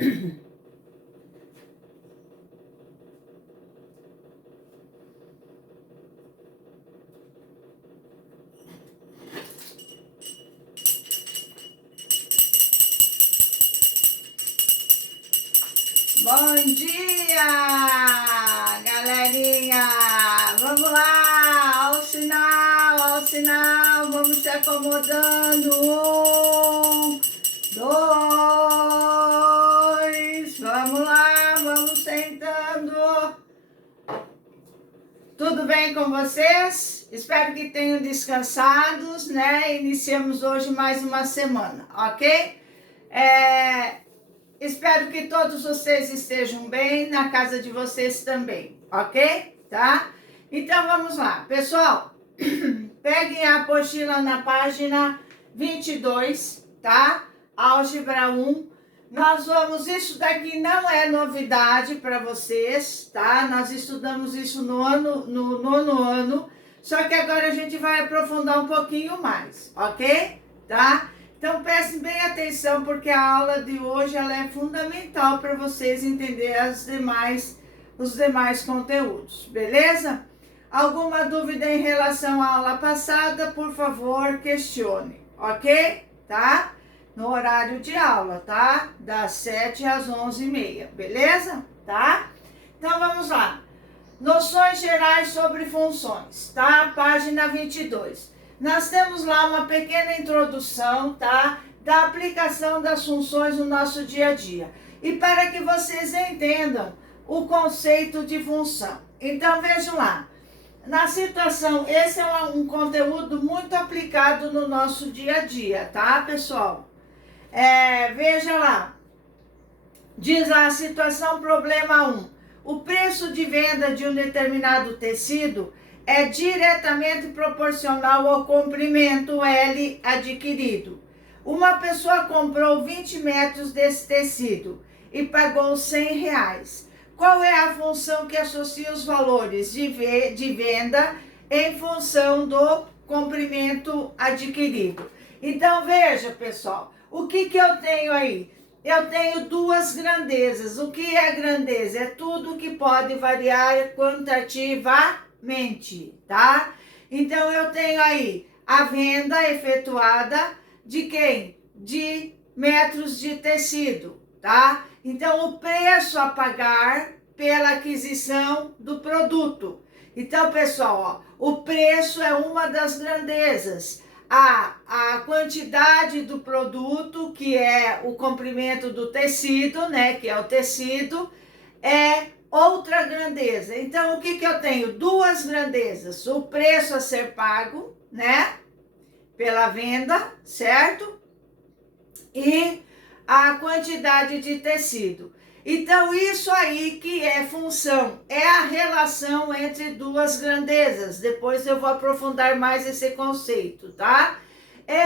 Bom dia, galerinha! Vamos lá, ao sinal, vamos se acomodando. 1, 2, vamos lá, vamos sentando. Tudo bem com vocês? Espero que tenham descansados, né? Iniciamos hoje mais uma semana, ok? Espero que todos vocês estejam bem, na casa de vocês também, ok? Tá? Então vamos lá, pessoal. Peguem a apostila na página 22, tá? Álgebra 1. Isso daqui não é novidade para vocês, tá? Nós estudamos isso no nono ano, só que agora a gente vai aprofundar um pouquinho mais, ok? Tá? Então prestem bem atenção, porque a aula de hoje ela é fundamental para vocês entenderem os demais conteúdos, beleza? Alguma dúvida em relação à aula passada, por favor, questione, ok? Tá? No horário de aula, tá? Das 7 às 11h30, beleza? Tá? Então vamos lá. Noções gerais sobre funções, tá? Página 22. Nós temos lá uma pequena introdução, tá? Da aplicação das funções no nosso dia a dia. E para que vocês entendam o conceito de função. Então, vejam lá. Na situação, esse é um conteúdo muito aplicado no nosso dia a dia, tá, pessoal? Veja lá. Diz lá a situação, problema 1. O preço de venda de um determinado tecido é diretamente proporcional ao comprimento L adquirido. Uma pessoa comprou 20 metros desse tecido e pagou R$100. Qual é a função que associa os valores de venda em função do comprimento adquirido? Então, veja, pessoal, o que eu tenho aí? Eu tenho duas grandezas. O que é grandeza? É tudo que pode variar quantitativamente, tá? Então, eu tenho aí a venda efetuada de quem? De metros de tecido, tá? Então, o preço a pagar pela aquisição do produto. Então, pessoal, ó, o preço é uma das grandezas. A quantidade do produto, que é o comprimento do tecido, né? Que é o tecido, é outra grandeza. Então, o que eu tenho? Duas grandezas. O preço a ser pago, né? Pela venda, certo? E a quantidade de tecido. Então, isso aí que é função, é a relação entre duas grandezas. Depois eu vou aprofundar mais esse conceito, tá? É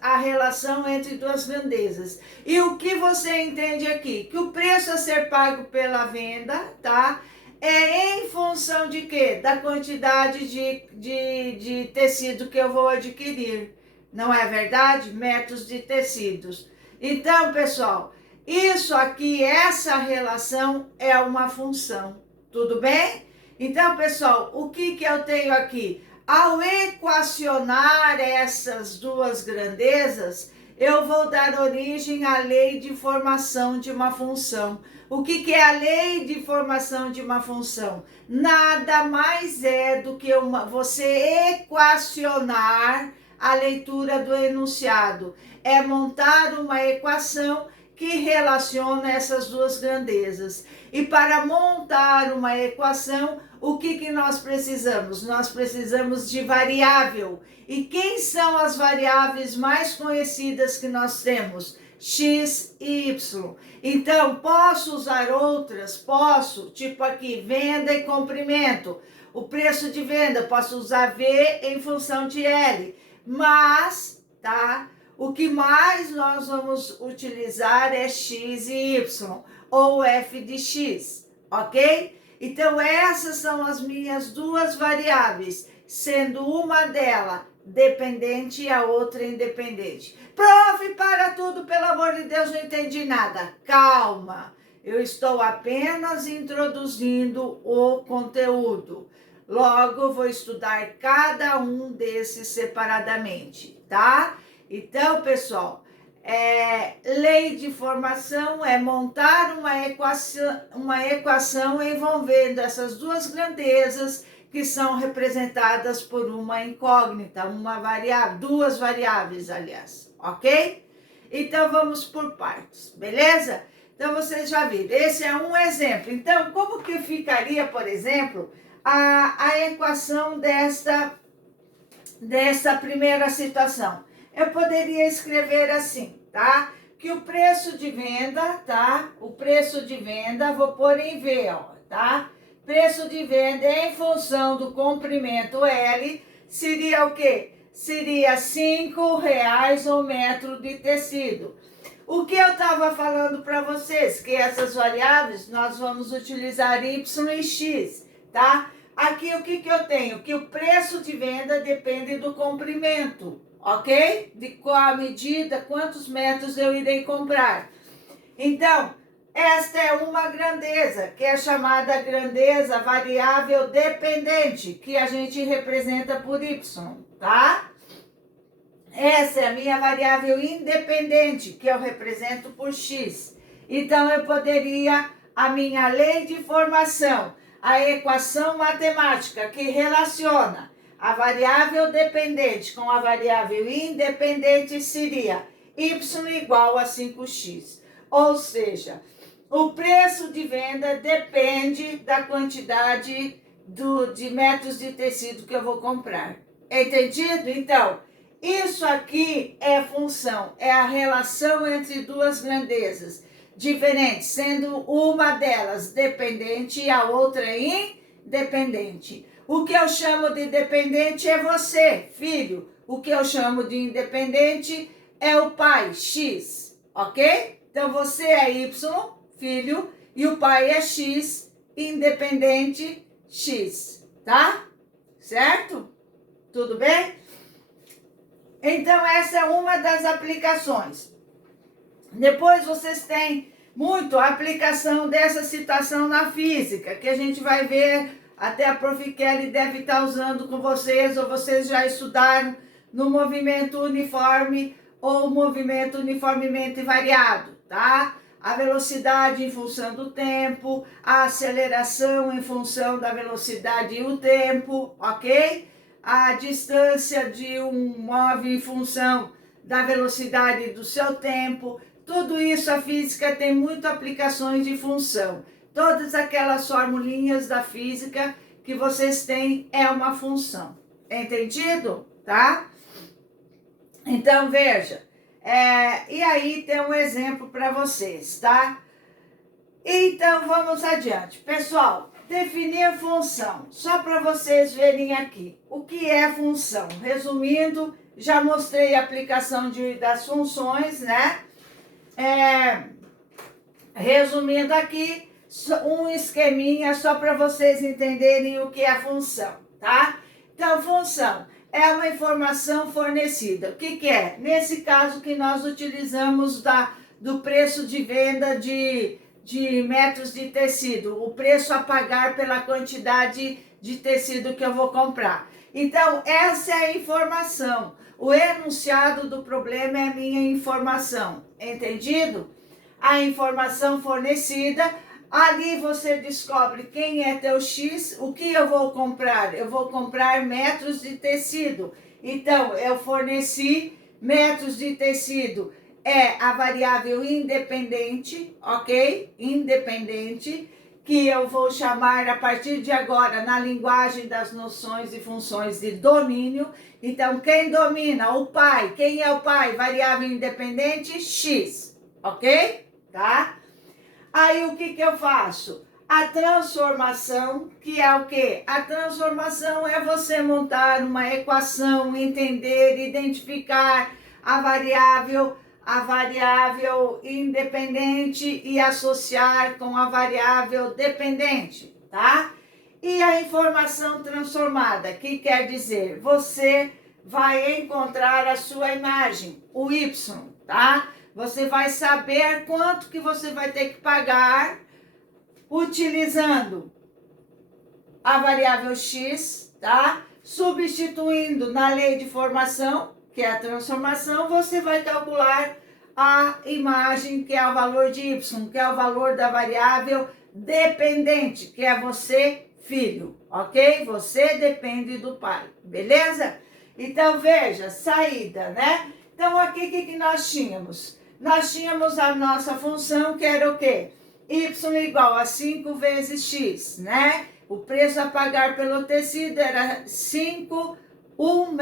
a relação entre duas grandezas. E o que você entende aqui? Que o preço a ser pago pela venda, tá? É em função de quê? Da quantidade de tecido que eu vou adquirir. Não é verdade? Metros de tecidos. Então, pessoal, isso aqui, essa relação é uma função, tudo bem? Então, pessoal, o que eu tenho aqui? Ao equacionar essas duas grandezas, eu vou dar origem à lei de formação de uma função. O que é a lei de formação de uma função? Nada mais é do que você equacionar a leitura do enunciado. É montar uma equação que relaciona essas duas grandezas. E para montar uma equação, o que nós precisamos? Nós precisamos de variável. E quem são as variáveis mais conhecidas que nós temos? X e Y. Então, posso usar outras? Posso. Tipo aqui, venda e comprimento. O preço de venda, posso usar V em função de L. Mas, tá? O que mais nós vamos utilizar é X e Y, ou F de X, ok? Então, essas são as minhas duas variáveis, sendo uma delas dependente e a outra independente. Prof, para tudo, pelo amor de Deus, não entendi nada. Calma, eu estou apenas introduzindo o conteúdo. Logo, vou estudar cada um desses separadamente, tá? Então, pessoal, lei de formação é montar uma equação envolvendo essas duas grandezas que são representadas por uma incógnita, uma variável, duas variáveis, aliás, ok? Então, vamos por partes, beleza? Então, vocês já viram, esse é um exemplo. Então, como que ficaria, por exemplo, a equação dessa primeira situação? Eu poderia escrever assim, tá? Que o preço de venda, tá? O preço de venda, vou pôr em V, ó, tá? Preço de venda em função do comprimento L seria o quê? Seria R$5 o metro de tecido. O que eu estava falando para vocês? Que essas variáveis nós vamos utilizar Y e X, tá? Aqui o que eu tenho? Que o preço de venda depende do comprimento, ok? De qual medida, quantos metros eu irei comprar. Então, esta é uma grandeza, que é chamada grandeza variável dependente, que a gente representa por Y, tá? Essa é a minha variável independente, que eu represento por X. Então, eu poderia, a minha lei de formação, a equação matemática que relaciona a variável dependente com a variável independente seria y igual a 5x. Ou seja, o preço de venda depende da quantidade de metros de tecido que eu vou comprar. Entendido? Então, isso aqui é função, é a relação entre duas grandezas diferentes, sendo uma delas dependente e a outra independente. O que eu chamo de dependente é você, filho. O que eu chamo de independente é o pai, X, ok? Então, você é Y, filho, e o pai é X, independente, X, tá? Certo? Tudo bem? Então, essa é uma das aplicações. Depois vocês têm muito a aplicação dessa situação na física, que a gente vai ver, até a Prof. Kelly deve estar usando com vocês, ou vocês já estudaram no movimento uniforme ou movimento uniformemente variado, tá? A velocidade em função do tempo, a aceleração em função da velocidade e o tempo, ok? A distância de um móvel em função da velocidade do seu tempo. Tudo isso a física tem muitas aplicações de função. Todas aquelas formulinhas da física que vocês têm é uma função. Entendido? Tá? Então, veja. E aí tem um exemplo para vocês, tá? Então, vamos adiante. Pessoal, definir função. Só para vocês verem aqui. O que é função? Resumindo, já mostrei a aplicação das funções, né? Resumindo aqui, um esqueminha só para vocês entenderem o que é a função, tá? Então, função é uma informação fornecida. O que é? Nesse caso que nós utilizamos do preço de venda de metros de tecido, o preço a pagar pela quantidade de tecido que eu vou comprar. Então, essa é a informação. O enunciado do problema é a minha informação, entendido? A informação fornecida, ali você descobre quem é teu X, o que eu vou comprar? Eu vou comprar metros de tecido. Então, eu forneci metros de tecido, é a variável independente, ok? Independente, que eu vou chamar a partir de agora na linguagem das noções e funções de domínio. Então, quem domina? O pai. Quem é o pai? Variável independente, X, ok? Tá? Aí, o que eu faço? A transformação, que é o quê? A transformação é você montar uma equação, entender, identificar a variável independente e associar com a variável dependente, tá? E a informação transformada, que quer dizer, você vai encontrar a sua imagem, o Y, tá? Você vai saber quanto que você vai ter que pagar utilizando a variável X, tá? Substituindo na lei de formação, que é a transformação, você vai calcular a imagem, que é o valor de Y, que é o valor da variável dependente, que é você, filho, ok? Você depende do pai, beleza? Então, veja, saída, né? Então, aqui, o que nós tínhamos? Nós tínhamos a nossa função, que era o quê? Y igual a 5 vezes X, né? O preço a pagar pelo tecido era 5, 1